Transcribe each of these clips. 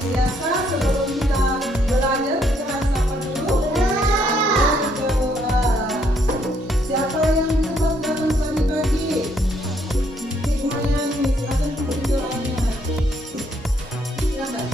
Biasa sebelum kita belajar kita harus apa dulu? Berdoa. Siapa yang cepat datang tadi pagi? Ibunya nih, silakan tulis doanya. Silakan.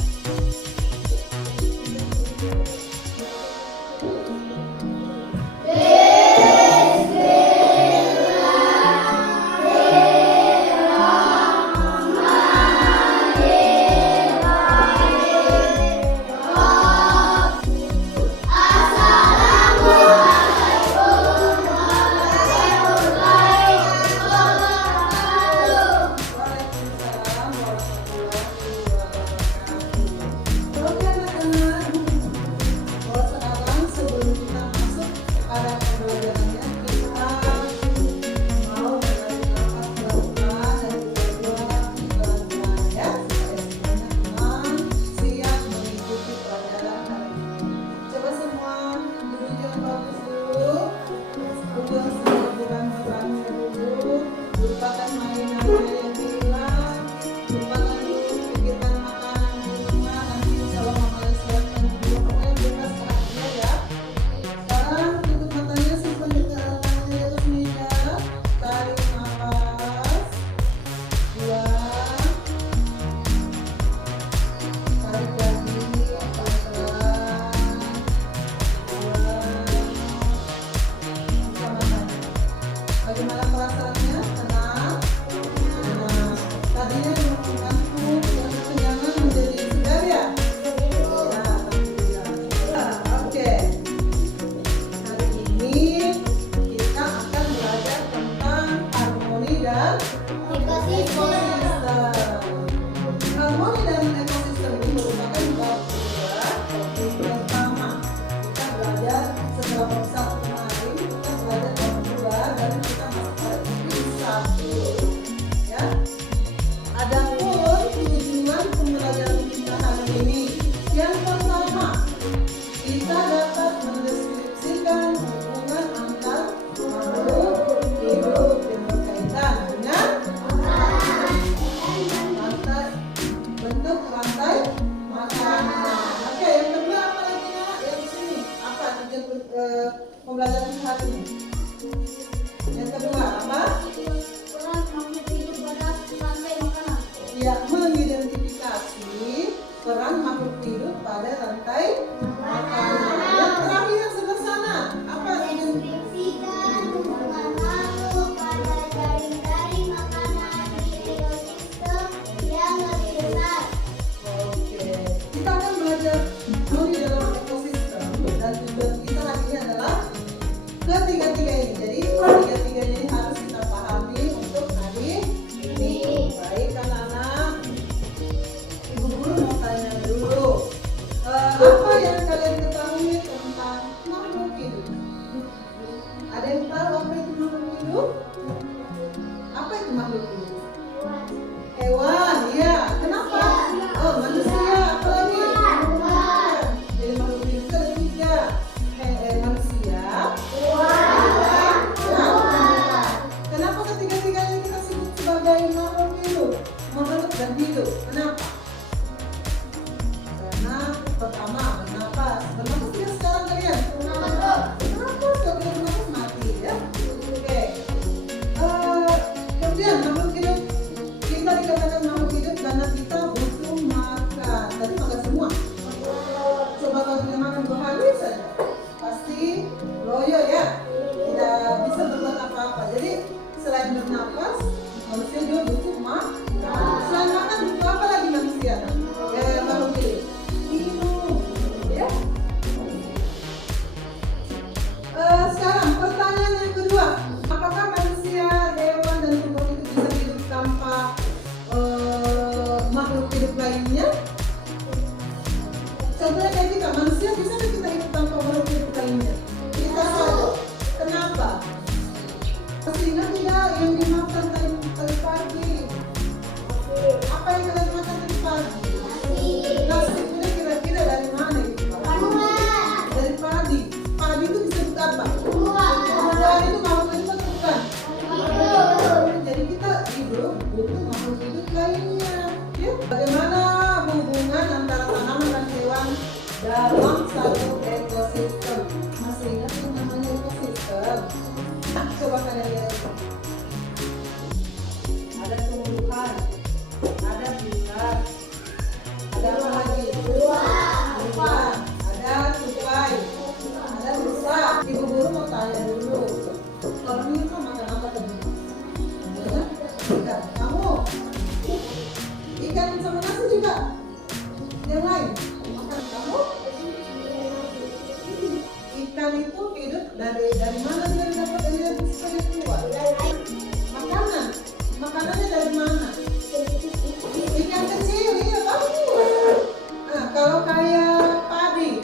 Bagaimana perasaannya? Tenang. Nah, tadinya membantu yang kekenyangan menjadi segar ya? Nah, alhamdulillah. Oke. Hari ini kita akan belajar tentang harmoni dan ekosistem. Harmoni dan ekosistem ini merupakan bab kedua topik pertama. Kita belajar setelah bab 1 kemarin, kita belajar bab 2 dan kita masuk ke bab 1. Ya. Adapun tujuan pembelajaran kita hari ini, yang pertama, kita dapat mendeskripsikan hubungan antar makhluk hidup yang berkaitan dengan rantai bentuk rantai makanan. Oke, yang kedua apa lagi ya? Yang di sini apa tujuan pembelajaran hari ini? Yang kedua apa? Ya, mengidentifikasi peran makhluk hidup pada rantai makanan. Yang terakhir yang sebelah sana apa? Oke, kita akan belajar harmoni dalam ekosistem dan tujuan kita hari ini adalah ketiga-tiga ini. Jadi ketiga-tiganya ini harus kita pahami untuk hari ini. Baik anak-anak, ibu guru mau tanya dulu, apa yang kalian ketahui tentang makhluk hidup? Ada yang tahu apa itu makhluk hidup? Apa itu makhluk hidup? Hewan, ya. Kenapa? Oh, manusia. Apa lagi? Jadi makhluk hidup itu ada tiga. Manusia. Kenapa ketiga-tiganya kita sebut sebagai makhluk hidup? Makhluk dan hidup. Kenapa? Karena pertama bernapas. Bernapas tidak sekarang kalian? Bernapas. Kalau tidak bernapas mati ya. Oke. Kemudian makhluk hidup, kita dikatakan makhluk hidup karena kita butuh makan. Tadi makan semua. Coba kalau tidak makan 2 hari saja, pasti loyo ya. Tidak bisa berbuat apa-apa. Jadi selain bernapas, manusia juga butuh makan. Selain makan butuh apa lagi manusia? Makhluk hidup. Minum, ya. Sekarang pertanyaan yang kedua, apakah manusia, hewan dan tumbuh itu bisa hidup tanpa makhluk hidup lainnya? Contohnya kayak kita, manusia bisa nggak kita hidup tanpa makhluk hidup lainnya? Kita saja. Kenapa? Masih ingat tidak yang dimakan tadi pagi? Apa yang kalian makan tadi pagi? Nasi itu kira-kira dari mana itu? Dari padi. Padi itu disebut apa? Buah itu makhluk hidup bukan? Jadi kita hidup butuh makhluk hidup lainnya. Ya? Bagaimana hubungan antara lain. Makan kamu? Ikan itu hidup dari mana dia dapat energi supaya keluar? Makanan. Makanannya dari mana? Ikan kecil, iya bagus. Nah, kalau kayak padi,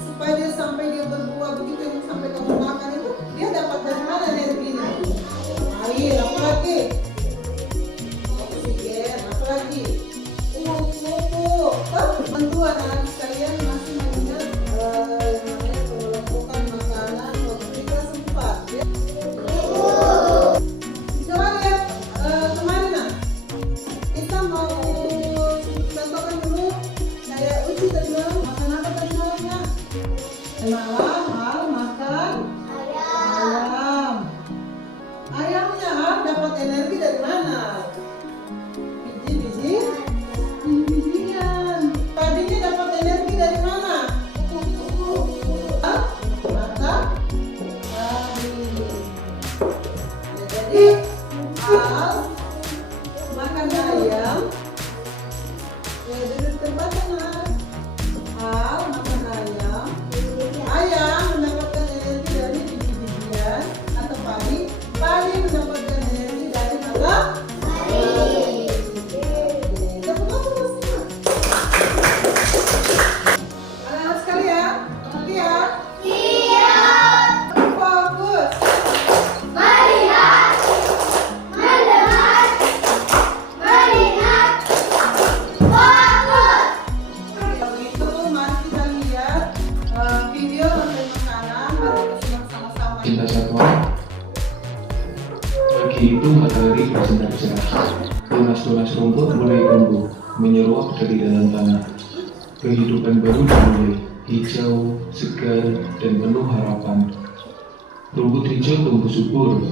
supaya dia sampai dia berbuah begitu yang sampai kamu makan itu, dia dapat dari mana energinya? Air, apa lagi? Oksigen, apa lagi? Pupuk. Bantuan anak sekalian masih mengingat namanya pengelompokan makanan waktu kita sempat. Ya. Coba lihat kemarin nah, kita mau contohkan dulu kayak uji tadi malam makan apa tadi malamnya? Malam makan ayam. Ayamnya dapat energi dari mana? Biji-bijian. Padinya dapat energi dari mana? Mata padi. Jadi makan ayam. Ya duduk tempat tenang. Makan ayam. Ayam mendapatkan energi dari biji-bijian atau padi. Padi mendapatkan energi dari matahari. Anak-anak sekalian, ngerti ya? Fokus. Kalau gitu, mari kita lihat video tentang makanan. Mari kita simak sama-sama. Cinta satwa. Pagi itu matahari bersinar-sinar. Tunas-tunas rumput mulai tumbuh, menyeruak dari dalam tanah. Kehidupan baru dimulai, hijau, segar, dan penuh harapan. Rumput hijau tumbuh subur,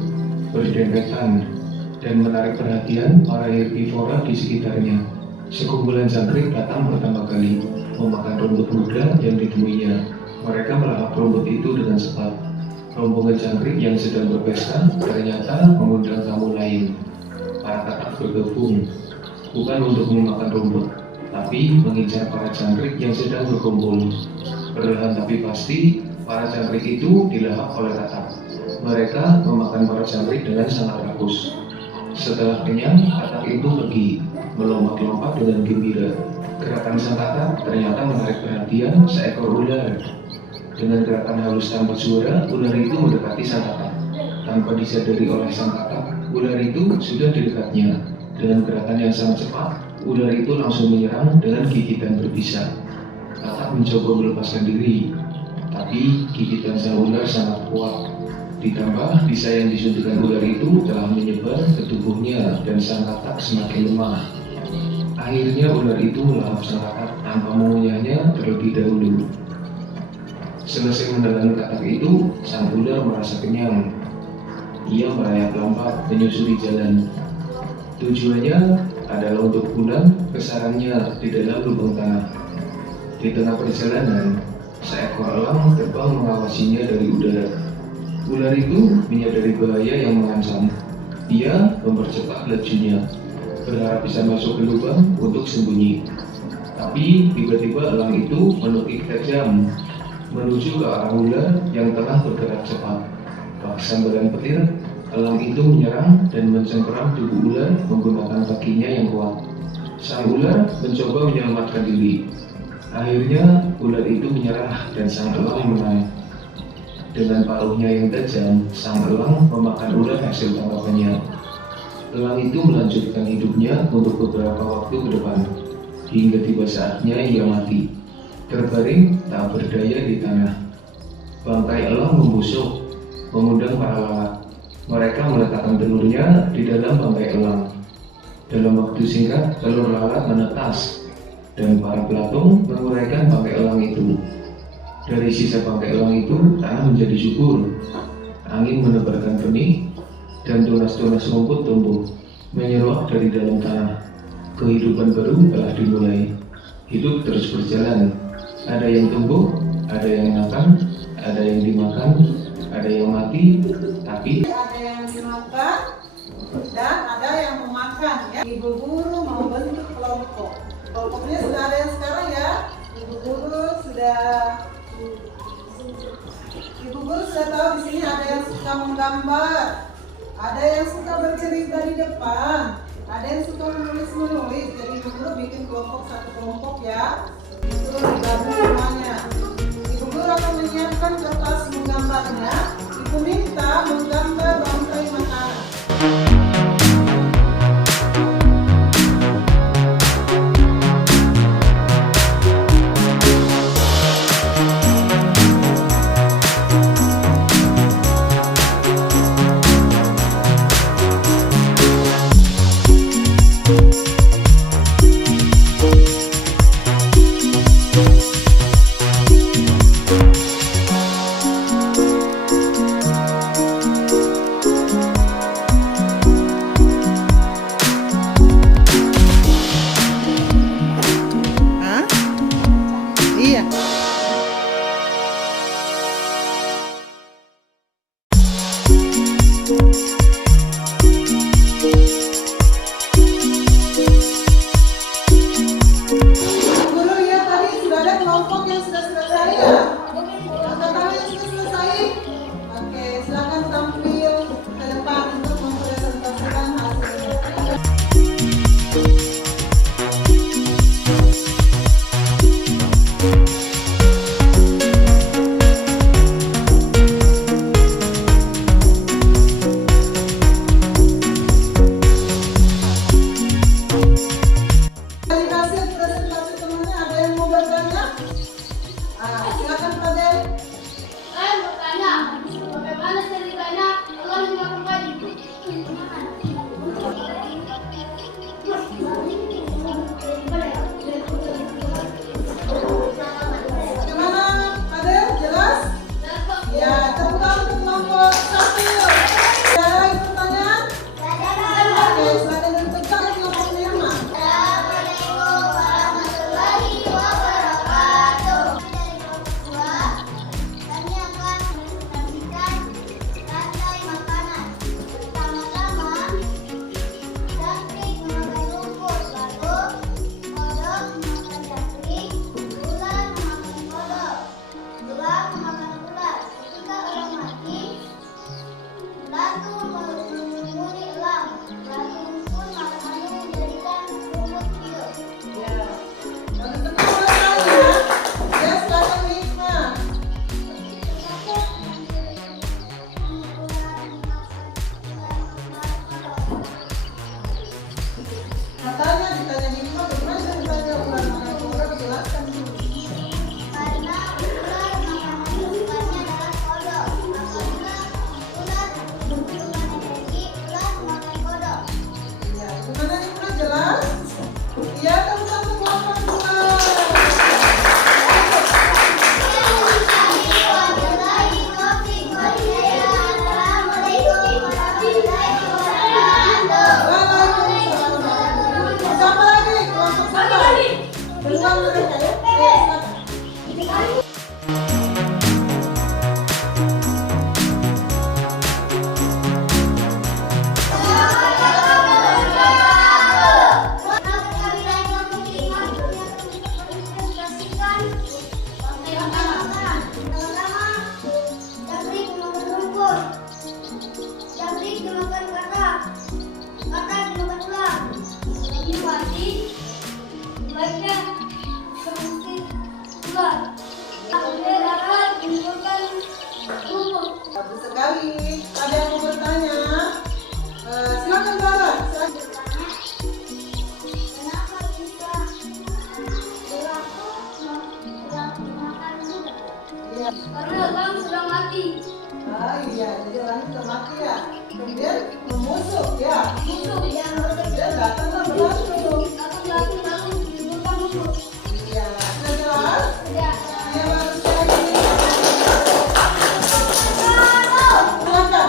berdempetan, dan menarik perhatian para herbivora di sekitarnya. Sekumpulan jangkrik datang pertama kali, memakan rumput muda yang ditemuinya. Mereka melahap rumput itu dengan cepat. Rombongan jangkrik yang sedang berpesta ternyata mengundang tamu lain. Para katak bergabung, bukan untuk memakan rumput, tapi mengincar para jangkrik yang sedang berkumpul. Perlahan tapi pasti, para jangkrik itu dilahap oleh katak. Mereka memakan para jangkrik dengan sangat rakus. Setelah kenyang, katak itu pergi, melompat-lompat dengan gembira. Gerakan sang katak ternyata menarik perhatian seekor ular. Dengan gerakan halus tanpa suara, ular itu mendekati sang katak. Tanpa disadari oleh sang katak, ular itu sudah di dekatnya. Dengan gerakan yang sangat cepat, ular itu langsung menyerang dengan gigitan berbisa. Katak mencoba melepaskan diri, tapi gigitan sang ular sangat kuat. Ditambah bisa yang disuntikan ular itu telah menyebar ke tubuhnya dan sang katak semakin lemah. Akhirnya ular itu melahap sang katak tanpa mengunyahnya terlebih dahulu. Selesai menelan katak itu, sang ular merasa kenyang. Ia merayap lambat menyusuri jalan. Tujuannya adalah untuk pulang ke sarangnya di dalam lubang tanah. Di tengah perjalanan, seekor elang terbang mengawasinya dari udara. Ular itu menyadari bahaya yang mengancam. Dia mempercepat lajunya, berharap bisa masuk ke lubang untuk sembunyi. Tapi tiba-tiba elang itu menukik tajam menuju ke arah ular yang tengah bergerak cepat. Bak sambaran petir, elang itu menyerang dan mencengkeram tubuh ular menggunakan kakinya yang kuat. Sang ular mencoba menyelamatkan diri. Akhirnya ular itu menyerah dan sang elang menang. Dengan paruhnya yang tajam, sang elang memakan ular hasil tangkapannya. Elang itu melanjutkan hidupnya untuk beberapa waktu ke depan, hingga tiba saatnya ia mati, terbaring tak berdaya di tanah. Bangkai elang membusuk, mengundang para lalat. Mereka meletakkan telurnya di dalam bangkai elang. Dalam waktu singkat, telur lalat menetas, dan para pelatung menguraikan bangkai elang itu. Dari sisa bangkai elang itu, tanah menjadi subur. Angin menebarkan benih, dan tunas-tunas rumput tumbuh, menyeruak dari dalam tanah. Kehidupan baru telah dimulai. Hidup terus berjalan. Ada yang tumbuh, ada yang makan, ada yang dimakan, ada yang mati, tapi ada yang dimakan dan ada yang memakan ya. Ibu guru mau bentuk kelompok. Kelompoknya sudah ada yang sekarang ya. Ibu guru sudah tahu di sini ada yang suka menggambar, ada yang suka bercerita di depan, ada yang suka menulis. Jadi ibu guru bikin satu kelompok ya. Itu digabung semuanya. Ibu guru akan menyiapkan kertas menggambarnya. Ibu minta menggambar bangkai makanan. Iya. Guru ya, tadi sudah ada kelompok yang sudah selesai ya. Angkat tangan yang sudah selesai. Oke, silakan tampil ke depan untuk mempresentasikan hasilnya. Dari hasil presentasi temannya ada yang mau bertanya? Silakan Pak Del. Saya bertanya, bagaimana ceritanya Allah memakan bayi? Bagaimana Pak Del? Jelas? Ya, tepuk tangan untuk kelompok 1. Ada lagi pertanyaan? Oke, silakan tentukan kelompok lima. Assalamualaikum warahmatullahi wabarakatuh. Dari kelompok 2, kami akan mempresentasikan rantai makanan. Pertama-tama, jangkrik memakan rumput, lalu kodok memakan jangkrik, ular memakan kodok, elang memakan ular. Ketika elang mati, batu mengelumuri elang. Batu pun makanannya menjadikan rumput hidup. Ya. Untuk kedua bertanya, ya silakan Hikmah. Katanya ditanya Hikmah, bagaimana ceritanya ular makan kodok, dijelaskan dulu. Karena ular makanan kesukaannya adalah kodok. Apabila ular membutuhkan energi, ular memakan kodok. Ya, bagaimana Hikmah, jelas? Iya, tepuk tangan untuk kelompok 2. Assalamualaikum warahmatullahi wabarakatuh. Waalaikumsalam. Siapa lagi? Kelompok 1. Berulang mereka ya. Silakan. Jangkrik dimakan katak, katak dimakan ular. Ini mati, baiknya seperti ular. Dia dapat menimbulkan rumput. Bagus sekali. Ada yang mau bertanya? Silakan Bara. Silakan. Kenapa bisa ular dimakan ular? Iya. Karena elang sudah mati. Iya, jadi orang sudah mati ya. Kemudian membusuk ya. Musuh yang Kemudian datanglah batu. akan lalu menimbulkan rumput. Iya, sudah jelas? Ya. Iya, bagus sekali. Silakan. Gimana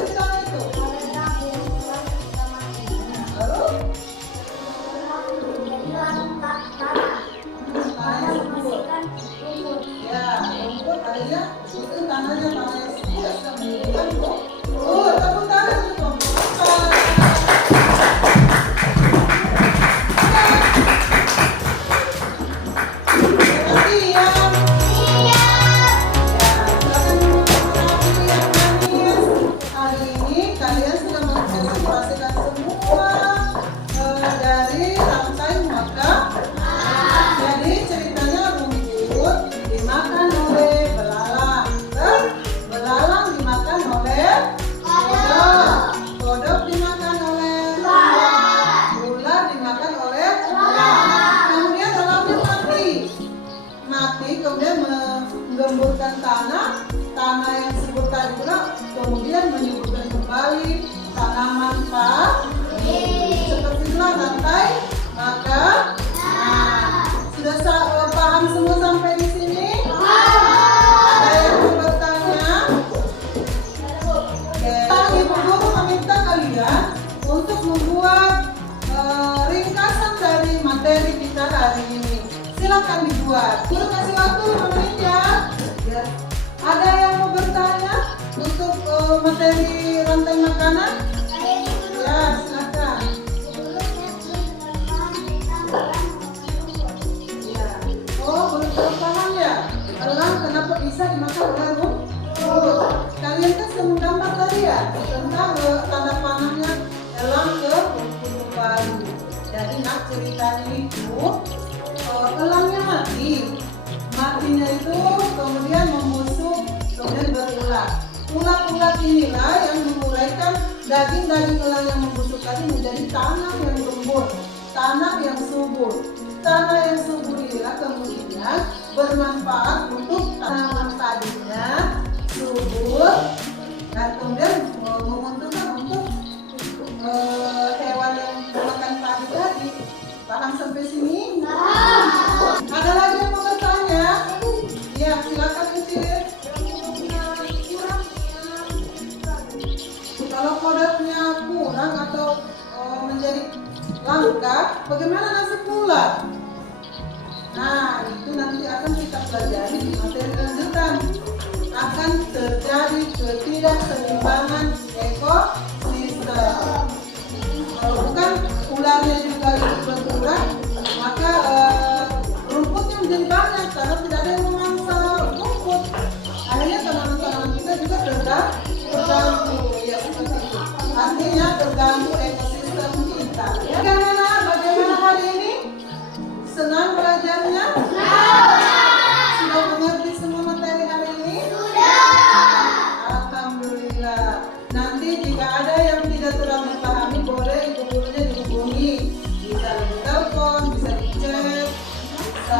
ceritanya itu? Lalu? Tanahnya subur. Ya, rumput adanya itu tanahnya tanah yang subur. hari ini. Silakan dibuat. Guru kasih waktu 5 menit ya. Ya. Ada yang mau bertanya untuk materi rantai makanan? Saya dulu. Ya, silakan. Ya. Oh, belum paham ya? Elang kenapa bisa dimakan oleh rumput? Kalian kan sudah menggambar tadi ya tentang tanda panahnya elang ke rumput baru. Jadi nak ceritanya itu elangnya mati. Matinya itu kemudian membusuk, kemudian berulat. Ulat-ulat inilah yang menguraikan daging-daging elang yang membusuk tadi menjadi tanah yang lembut, tanah yang subur. Tanah yang subur inilah kemudian bermanfaat untuk tanaman padinya, subur, dan kemudian menguntungkan untuk hewan yang makan padi tadi. Paham sampai sini? Ada lagi yang mau bertanya? Ya, silakan kecil. Kalau kodoknya kurang atau menjadi langka, bagaimana nasib ular? Nah, itu nanti akan kita pelajari di materi lanjutan. Akan terjadi ketidakseimbangan ekosistem. Kalau bukan ularnya juga ikut berkurang, maka rumputnya menjadi banyak karena tidak ada yang memangsa rumput. Akhirnya tanaman-tanaman kita juga terganggu. Ya, seperti itu. Artinya terganggu ekosistem kita. Ya, bagaimana hari ini? Senang belajarnya? Sudah mengerti semua materi hari ini? Alhamdulillah. Nanti jika ada yang tidak terlalu pahami, boleh ibu gurunya dihubungi. Bisa di telepon, bisa di chat, bisa